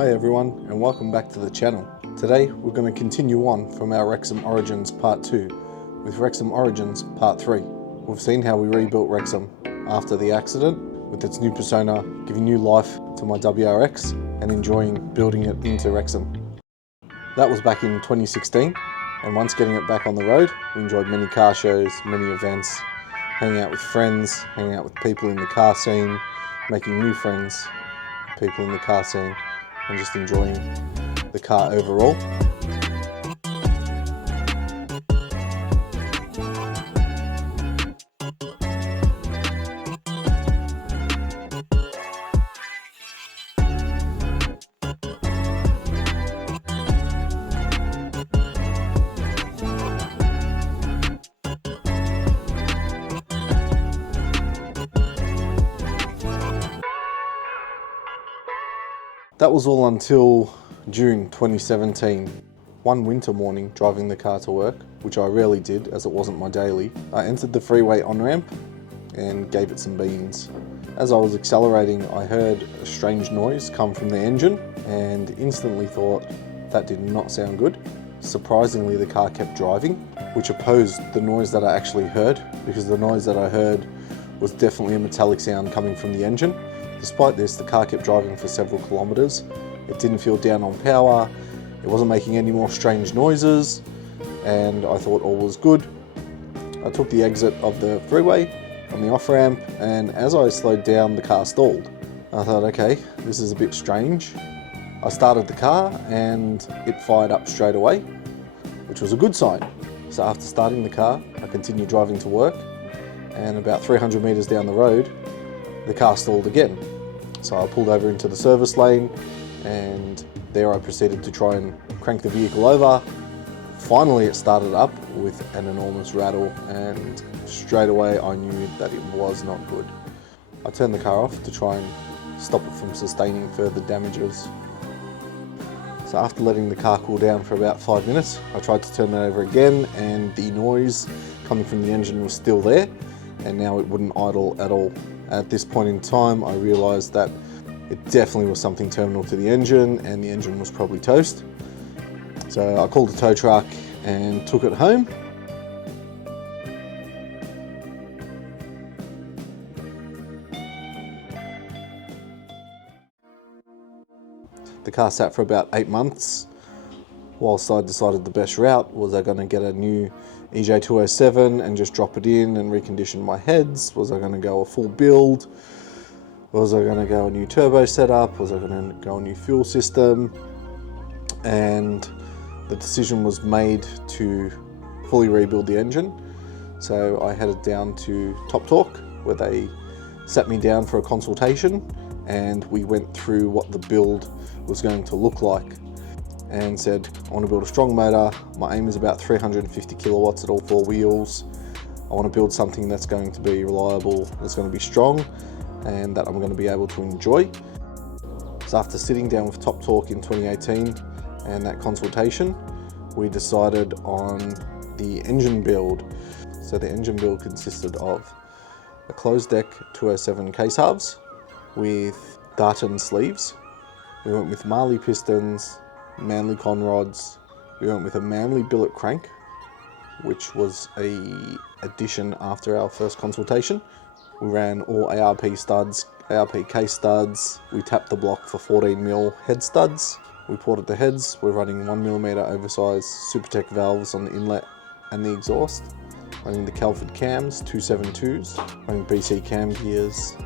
Hi everyone, and welcome back to the channel. Today we're going to continue on from our Rexxem Origins Part 2 with Rexxem Origins Part 3. We've seen how we rebuilt Rexxem after the accident with its new persona, giving new life to my WRX and enjoying building it into Rexxem. That was back in 2016, and once getting it back on the road, we enjoyed many car shows, many events, hanging out with friends, hanging out with people in the car scene, making new friends, people in the car scene, and just enjoying the car overall. That was all until June 2017. One winter morning, driving the car to work, which I rarely did as it wasn't my daily, I entered the freeway on-ramp and gave it some beans. As I was accelerating, I heard a strange noise come from the engine and instantly thought that did not sound good. Surprisingly, the car kept driving, which opposed the noise that I actually heard, because the noise that I heard was definitely a metallic sound coming from the engine. Despite this, the car kept driving for several kilometers. It didn't feel down on power, it wasn't making any more strange noises, and I thought all was good. I took the exit of the freeway on the off-ramp, and as I slowed down, the car stalled. I thought, okay, this is a bit strange. I started the car and it fired up straight away, which was a good sign. So after starting the car, I continued driving to work, and about 300 meters down the road, the car stalled again. So I pulled over into the service lane, and there I proceeded to try and crank the vehicle over. Finally it started up with an enormous rattle, and straight away I knew that it was not good. I turned the car off to try and stop it from sustaining further damages. So after letting the car cool down for about 5 minutes, I tried to turn it over again, and the noise coming from the engine was still there, and now it wouldn't idle at all. At this point in time, I realized that it definitely was something terminal to the engine, and the engine was probably toast. So I called the tow truck and took it home. The car sat for about 8 months, whilst I decided the best route was I going to get a new EJ207 and just drop it in and recondition my heads. Was I going to go a full build? Was I going to go a new turbo setup? Was I going to go a new fuel system? And the decision was made to fully rebuild the engine. So I headed down to Top Torque, where they sat me down for a consultation, and we went through what the build was going to look like, and said, I want to build a strong motor. My aim is about 350 kilowatts at all 4 wheels. I want to build something that's going to be reliable, that's going to be strong, and that I'm going to be able to enjoy. So after sitting down with Top Torque in 2018 and that consultation, we decided on the engine build. So the engine build consisted of a closed deck 207 case halves with Darton sleeves. We went with Marley pistons, Manley con rods. We went with a Manley billet crank, which was a addition after our first consultation. We ran all ARP studs, ARP case studs. We tapped the block for 14mm head studs. We ported the heads. We're running 1mm oversized Supertech valves on the inlet and the exhaust. Running the Calford cams, 272s. Running BC cam gears.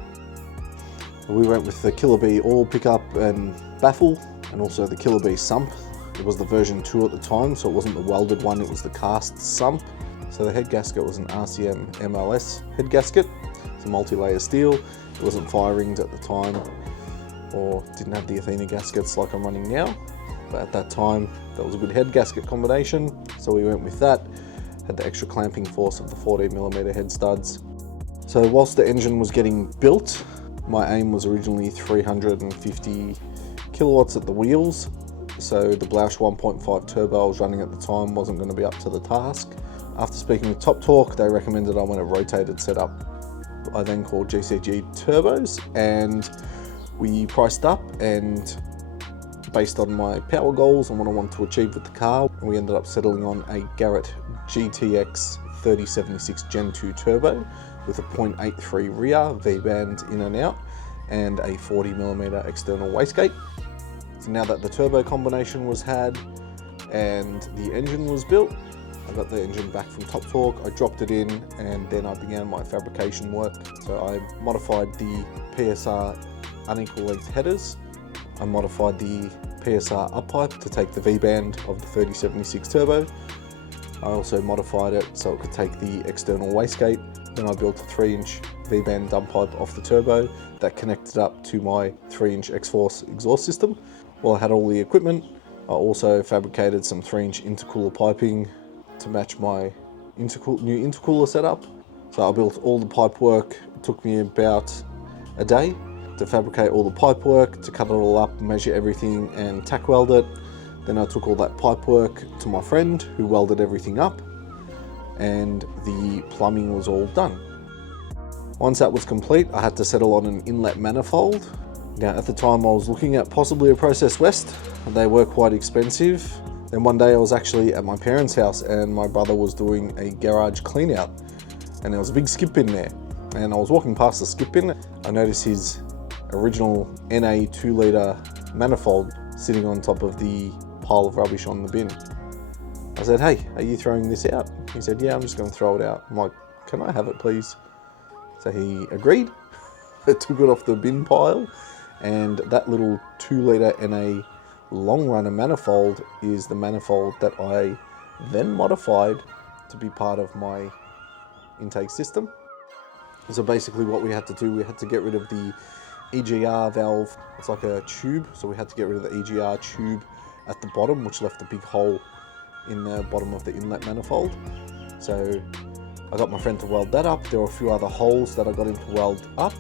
We went with the Killer Bee oil pickup and baffle, and also the Killer Bee sump. It was the version 2 at the time, so it wasn't the welded one, it was the cast sump. So the head gasket was an RCM MLS head gasket. It's a multi-layer steel. It wasn't fire rings at the time, or didn't have the Athena gaskets like I'm running now. But at that time, that was a good head gasket combination, so we went with that. Had the extra clamping force of the 14mm head studs. So whilst the engine was getting built, my aim was originally 350 kilowatts at the wheels. So the Blausch 1.5 turbo I was running at the time wasn't going to be up to the task. After speaking with Top Torque, they recommended I went a rotated setup. I then called GCG Turbos, and we priced up and based on my power goals and what I want to achieve with the car. And we ended up settling on a Garrett GTX 3076 Gen 2 Turbo with a 0.83 rear, V-band in and out, and a 40mm external wastegate. So now that the turbo combination was had and the engine was built, I got the engine back from Top Torque, I dropped it in, and then I began my fabrication work. So I modified the PSR unequal length headers, I modified the PSR up pipe to take the V-band of the 3076 Turbo. I also modified it so it could take the external wastegate. Then I built a 3-inch V-band dump pipe off the turbo that connected up to my 3-inch X-Force exhaust system. While I had all the equipment, I also fabricated some 3-inch intercooler piping to match my new intercooler setup. So I built all the pipe work. It took me about a day to fabricate all the pipe work, to cut it all up, measure everything and tack weld it. Then I took all that pipe work to my friend who welded everything up, and the plumbing was all done. Once that was complete, I had to settle on an inlet manifold. Now at the time I was looking at possibly a Process West. They were quite expensive. Then one day I was actually at my parents' house and my brother was doing a garage clean out, and there was a big skip bin there. And I was walking past the skip bin, I noticed his original NA 2-litre manifold sitting on top of the pile of rubbish on the bin. I said, "Hey, are you throwing this out?" He said, "Yeah, I'm just going to throw it out." I'm like, "Can I have it, please?" So he agreed. I took it off the bin pile, and that little 2-litre NA long runner manifold is the manifold that I then modified to be part of my intake system. So basically what we had to do, we had to get rid of the EGR valve. It's like a tube, so we had to get rid of the EGR tube at the bottom, which left a big hole in the bottom of the inlet manifold. So I got my friend to weld that up. There were a few other holes that I got him to weld up.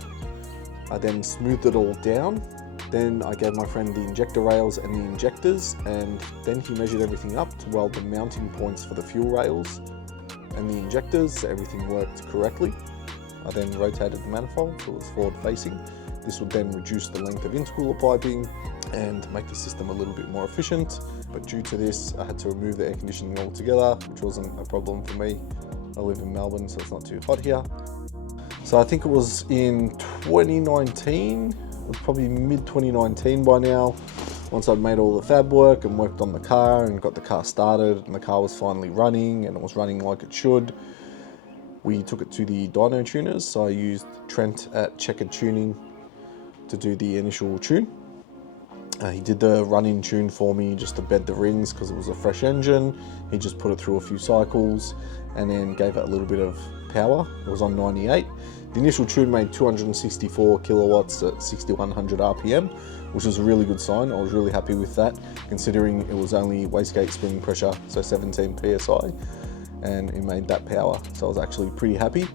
I then smoothed it all down. Then I gave my friend the injector rails and the injectors, and then he measured everything up to weld the mounting points for the fuel rails and the injectors, so everything worked correctly. I then rotated the manifold so it was forward facing. This would then reduce the length of intercooler piping and make the system a little bit more efficient. But due to this, I had to remove the air conditioning altogether, which wasn't a problem for me. I live in Melbourne, so it's not too hot here. So I think it was in 2019, it was probably mid-2019 by now, once I'd made all the fab work and worked on the car and got the car started and the car was finally running and it was running like it should, we took it to the dyno tuners. So I used Trent at Checkered Tuning to do the initial tune. He did the run-in tune for me just to bed the rings because it was a fresh engine. He just put it through a few cycles and then gave it a little bit of power. It was on 98. The initial tune made 264 kilowatts at 6100 RPM, which was a really good sign. I was really happy with that, considering it was only wastegate spring pressure, so 17 PSI, and it made that power. So I was actually pretty happy.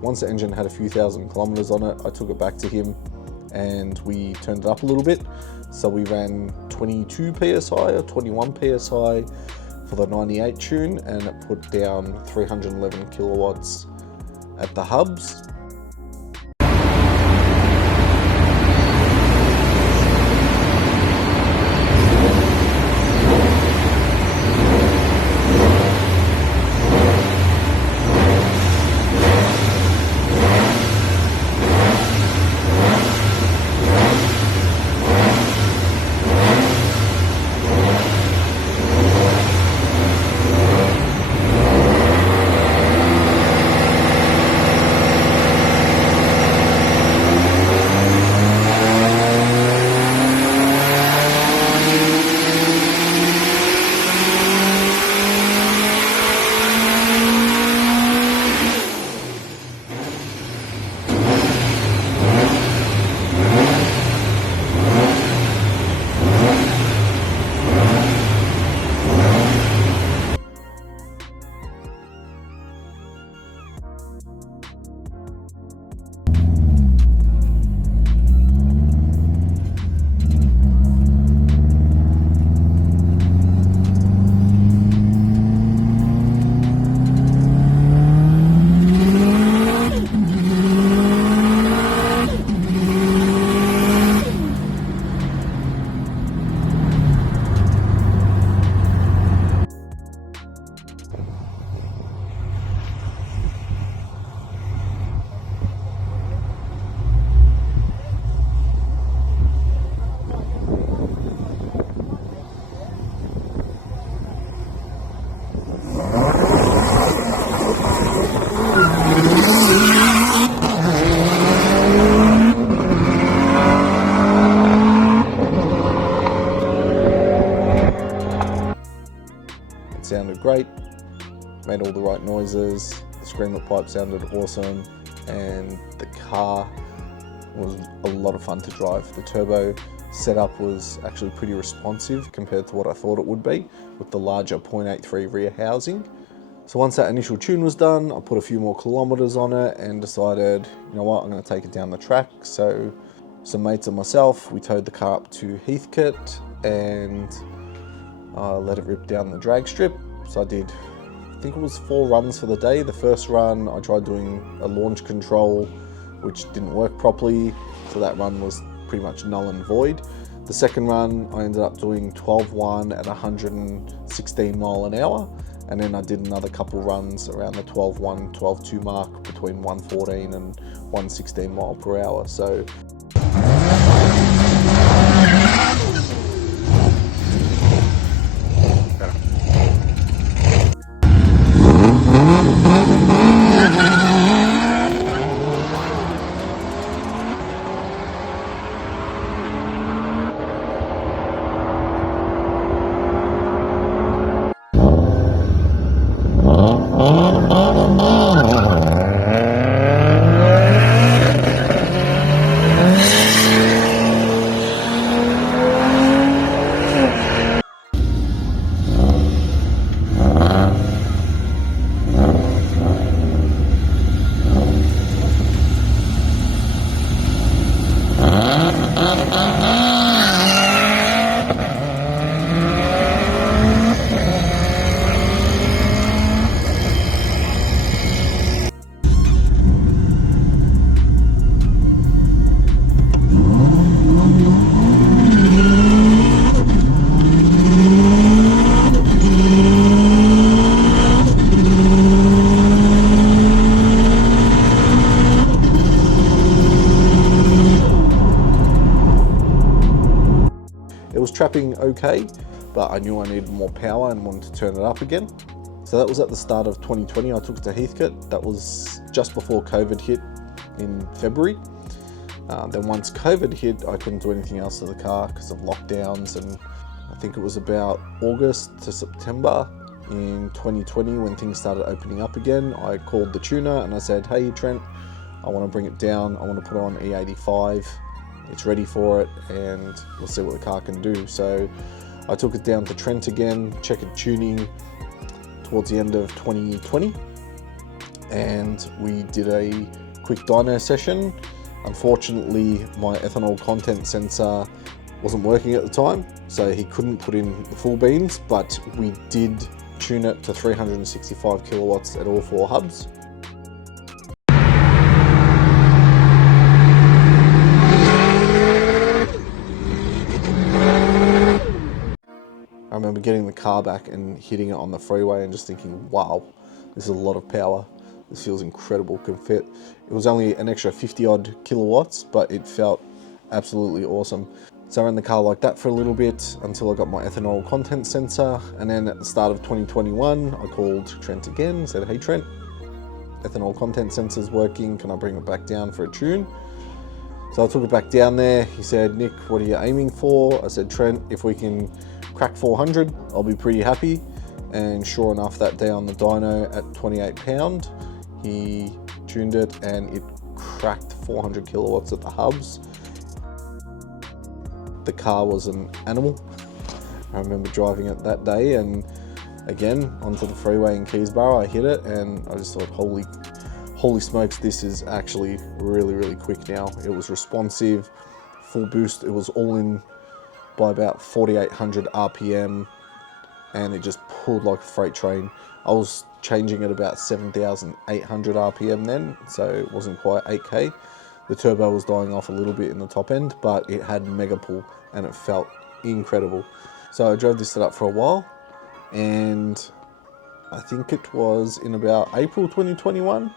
Once the engine had a few thousand kilometers on it, I took it back to him and we turned it up a little bit. So we ran 22 PSI or 21 PSI for the 98 tune, and it put down 311 kilowatts at the hubs. made all the right noises, the screamer pipe sounded awesome, and the car was a lot of fun to drive. The turbo setup was actually pretty responsive compared to what I thought it would be with the larger 0.83 rear housing. So once that initial tune was done, I put a few more kilometers on it and decided, you know what, I'm going to take it down the track. So some mates and myself, we towed the car up to Heathcote and let it rip down the drag strip. So I did, I think it was 4 runs for the day. The first run I tried doing a launch control which didn't work properly, so that run was pretty much null and void. The second run I ended up doing 12.1 at 116 mile an hour, and then I did another couple runs around the 12.1, 12.2 mark between 114 and 116 mile per hour. So it was trapping okay, but I knew I needed more power and wanted to turn it up again. So that was at the start of 2020. I took it to Heathcote. That was just before COVID hit in February. Then once COVID hit, I couldn't do anything else to the car because of lockdowns, and I think it was about August to September in 2020 when things started opening up again. I called the tuner and I said, hey Trent, I want to bring it down. I want to put on E85. It's ready for it, and we'll see what the car can do. So I took it down to Trent again, check it tuning towards the end of 2020, and we did a quick dyno session. Unfortunately, my ethanol content sensor wasn't working at the time, so he couldn't put in the full beans, but we did tune it to 365 kilowatts at all 4 hubs. I remember getting the car back and hitting it on the freeway and just thinking, wow, this is a lot of power. This feels incredible. It was only an extra 50 odd kilowatts, but it felt absolutely awesome. So I ran the car like that for a little bit until I got my ethanol content sensor. And then at the start of 2021, I called Trent again and said, hey Trent, ethanol content sensor's working. Can I bring it back down for a tune? So I took it back down there. He said, Nick, what are you aiming for? I said, Trent, if we can crack 400, I'll be pretty happy. And sure enough, that day on the dyno at 28 pound, he tuned it and it cracked 400 kilowatts at the hubs. The car was an animal. I remember driving it that day, and again, onto the freeway in Keysborough, I hit it and I just thought, holy smokes, this is actually really, really quick now. It was responsive, full boost. It was all in by about 4,800 RPM, and it just pulled like a freight train. I was changing at about 7,800 RPM then, so it wasn't quite 8K. The turbo was dying off a little bit in the top end, but it had mega pull and it felt incredible. So I drove this setup for a while, and I think it was in about April 2021,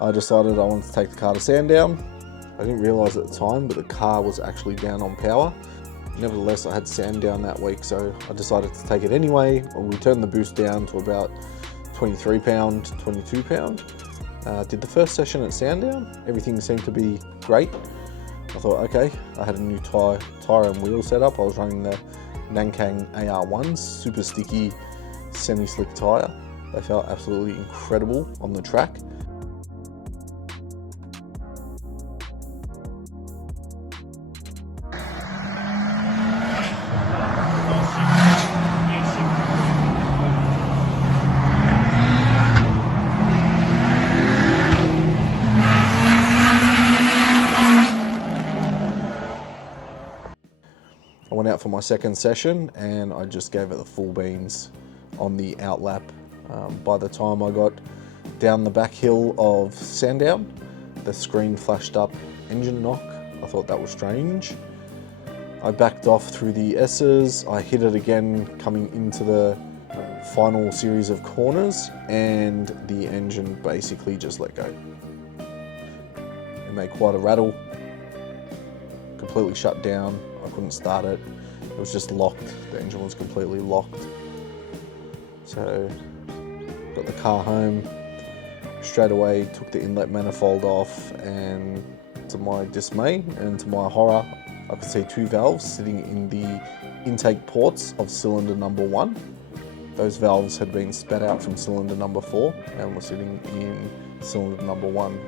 I decided I wanted to take the car to Sandown. I didn't realise at the time, but the car was actually down on power. Nevertheless, I had Sandown that week, so I decided to take it anyway. We turned the boost down to about 23 pound, 22 pound. Did the first session at Sandown. Everything seemed to be great. I thought, okay, I had a new tyre and wheel setup. I was running the Nankang AR1s, super sticky, semi-slick tyre. They felt absolutely incredible on the track. I went out for my second session and I just gave it the full beans on the outlap. By the time I got down the back hill of Sandown, the screen flashed up engine knock. I thought that was strange. I backed off through the S's, I hit it again coming into the final series of corners, and the engine basically just let go. It made quite a rattle, completely shut down. I couldn't start it. It was just locked. The engine was completely locked. So, got the car home. Straight away, took the inlet manifold off, and to my dismay and to my horror, I could see two valves sitting in the intake ports of cylinder number 1. Those valves had been spat out from cylinder number 4 and were sitting in cylinder number 1.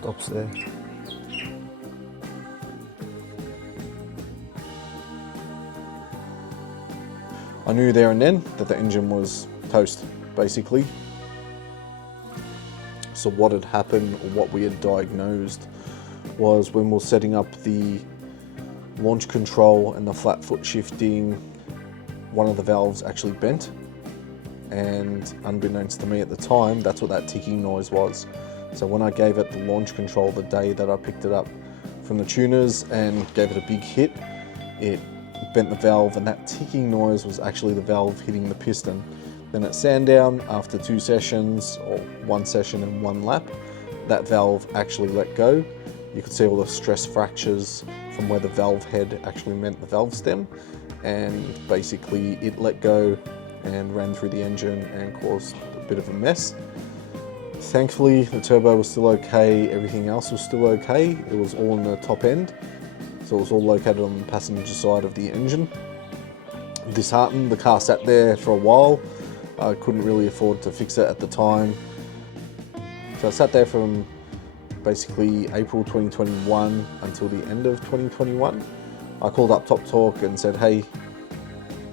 Stops there. I knew there and then that the engine was toast, basically. So what had happened, or what we had diagnosed, was when we were setting up the launch control and the flat foot shifting, one of the valves actually bent. And unbeknownst to me at the time, that's what that ticking noise was. So when I gave it the launch control the day that I picked it up from the tuners and gave it a big hit, it bent the valve, and that ticking noise was actually the valve hitting the piston. Then at Sandown, after 2 sessions, or 1 session and 1 lap, that valve actually let go. You could see all the stress fractures from where the valve head actually met the valve stem, and basically it let go and ran through the engine and caused a bit of a mess. Thankfully, the turbo was still okay, everything else was still okay. It was all in the top end, so it was all located on the passenger side of the engine. Disheartened, the car sat there for a while. I couldn't really afford to fix it at the time. So I sat there from basically April 2021 until the end of 2021. I called up Top Talk and said, hey,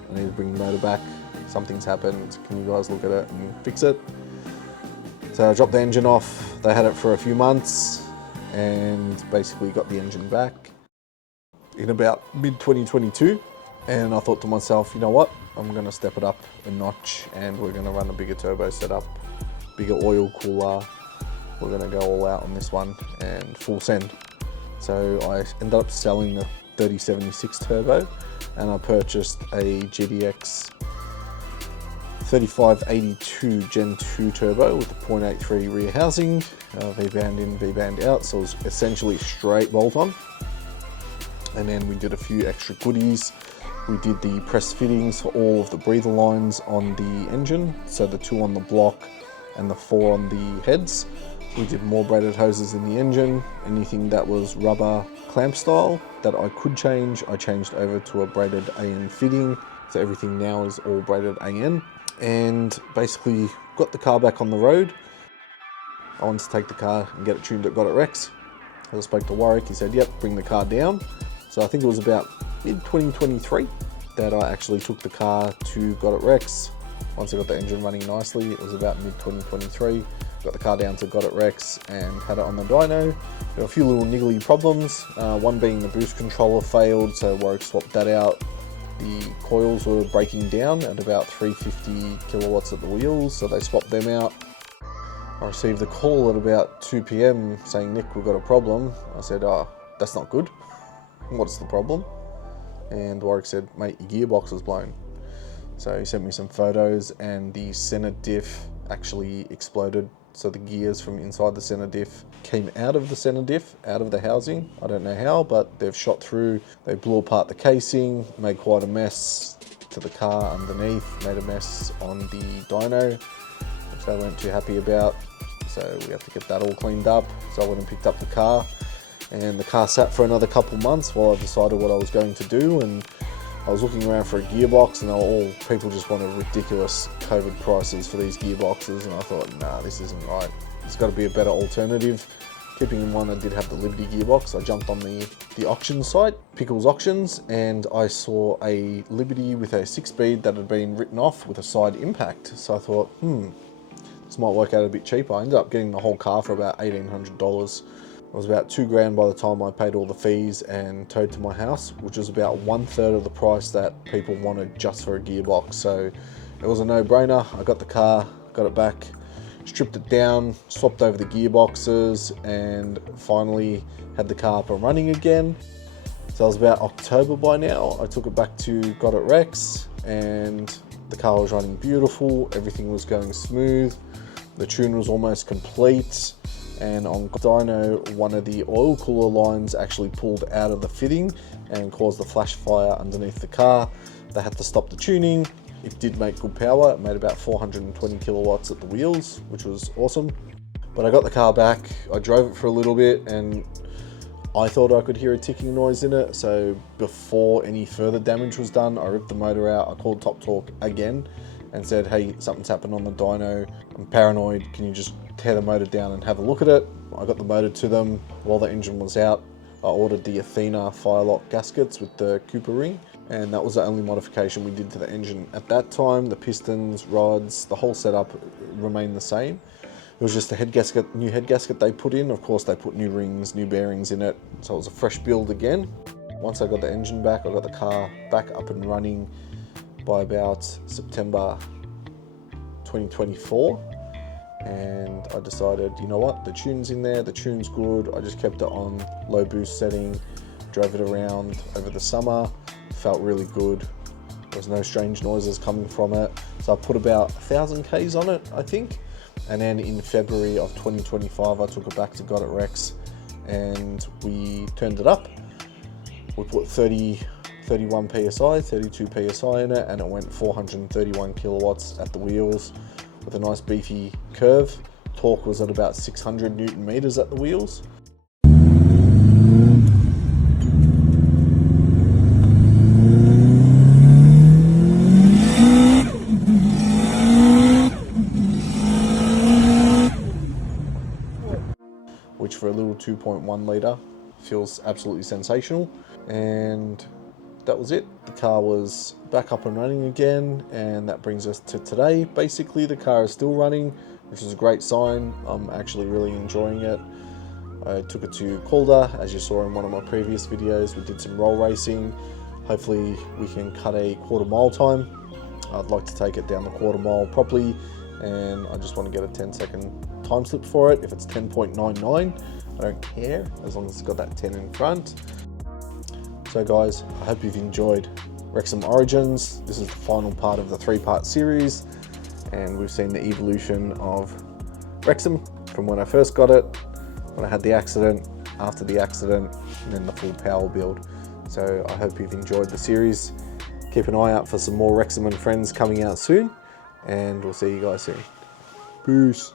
I need to bring the motor back. Something's happened. Can you guys look at it and fix it? So I dropped the engine off. They had it for a few months and basically got the engine back in about mid-2022. And I thought to myself, you know what? I'm going to step it up a notch and we're going to run a bigger turbo setup, bigger oil cooler. We're going to go all out on this one and full send. So I ended up selling the 3076 turbo and I purchased a GDX 3582 Gen 2 turbo with a 0.83 rear housing, V-band in, V-band out, so it was essentially straight bolt-on. And then we did a few extra goodies. We did the press fittings for all of the breather lines on the engine, so the 2 on the block and the 4 on the heads. We did more braided hoses in the engine. Anything that was rubber clamp style that I could change, I changed over to a braided AN fitting. So everything now is all braided AN. And basically got the car back on the road. I wanted to take the car and get it tuned at Got It Rex. I spoke to Warwick, he said, yep, bring the car down. So I think it was about mid-2023 that I actually took the car to Got It Rex. Once I got the engine running nicely, it was about mid-2023. Got the car down to Got It Rex and had it on the dyno. There were a few little niggly problems, one being the boost controller failed, so Warwick swapped that out. The coils were breaking down at about 350 kilowatts at the wheels, so they swapped them out. I received a call at about 2 PM saying, Nick, we've got a problem. I said, oh, that's not good. What's the problem? And Warwick said, mate, your gearbox is blown. So he sent me some photos and the center diff actually exploded. So the gears from inside the center diff came out of the center diff, out of the housing. I don't know how, but they've shot through. They blew apart the casing, made quite a mess to the car underneath, made a mess on the dyno. which they weren't too happy about. So we had to get that all cleaned up. So I went and picked up the car, and the car sat for another couple months while I decided what I was going to do. And I was looking around for a gearbox, and all people just wanted ridiculous COVID prices for these gearboxes, and I thought, nah, this isn't right. There's got to be a better alternative. Keeping in mind I did have the Liberty gearbox, I jumped on the auction site, Pickles Auctions, and I saw a Liberty with a 6-speed that had been written off with a side impact. So I thought, this might work out a bit cheaper. I ended up getting the whole car for about $1,800. It was about $2,000 by the time I paid all the fees and towed to my house, which was about 1/3 of the price that people wanted just for a gearbox. So it was a no-brainer. I got the car, got it back, stripped it down, swapped over the gearboxes, and finally had the car up and running again. So it was about October by now. I took it back to Got It Rex, and the car was running beautiful. Everything was going smooth. The tune was almost complete. And on dyno, one of the oil cooler lines actually pulled out of the fitting and caused a flash fire underneath the car. They had to stop the tuning. It did make good power. It made about 420 kilowatts at the wheels, which was awesome. But I got the car back, I drove it for a little bit, and I thought I could hear a ticking noise in it. So before any further damage was done, I ripped the motor out. I called Top Torque again and said, hey, something's happened on the dyno. I'm paranoid. Can you just tear the motor down and have a look at it? I got the motor to them while the engine was out. I ordered the Athena Firelock gaskets with the Cooper ring, and that was the only modification we did to the engine at that time. The pistons, rods, the whole setup remained the same. It was just the head gasket, new head gasket they put in. Of course, they put new rings, new bearings in it, so it was a fresh build again. Once I got the engine back, I got the car back up and running by about September 2024. And I decided, you know what, the tune's in there, the tune's good. I just kept it on low boost setting, drove it around over the summer, felt really good. There was no strange noises coming from it. So I put about 1,000 Ks on it, I think. And then in February of 2025, I took it back to Got It Rex and we turned it up. We put 31 PSI, 32 PSI in it, and it went 431 kilowatts at the wheels with a nice beefy curve. Torque was at about 600 Newton meters at the wheels. Which for a little 2.1 litre feels absolutely sensational. And that was it. The car was back up and running again, and that brings us to today. Basically, the car is still running, which is a great sign. I'm actually really enjoying it. I took it to Calder, as you saw in one of my previous videos. We did some roll racing. Hopefully we can cut a 1/4 mile time. I'd like to take it down the 1/4 mile properly, and I just want to get a 10-second time slip for it. If it's 10.99, I don't care, as long as it's got that 10 in front. So guys, I hope you've enjoyed Rexxem Origins. This is the final part of the 3-part series, and we've seen the evolution of Rexxem from when I first got it, when I had the accident, after the accident, and then the full power build. So I hope you've enjoyed the series. Keep an eye out for some more Rexxem and Friends coming out soon, and we'll see you guys soon. Peace.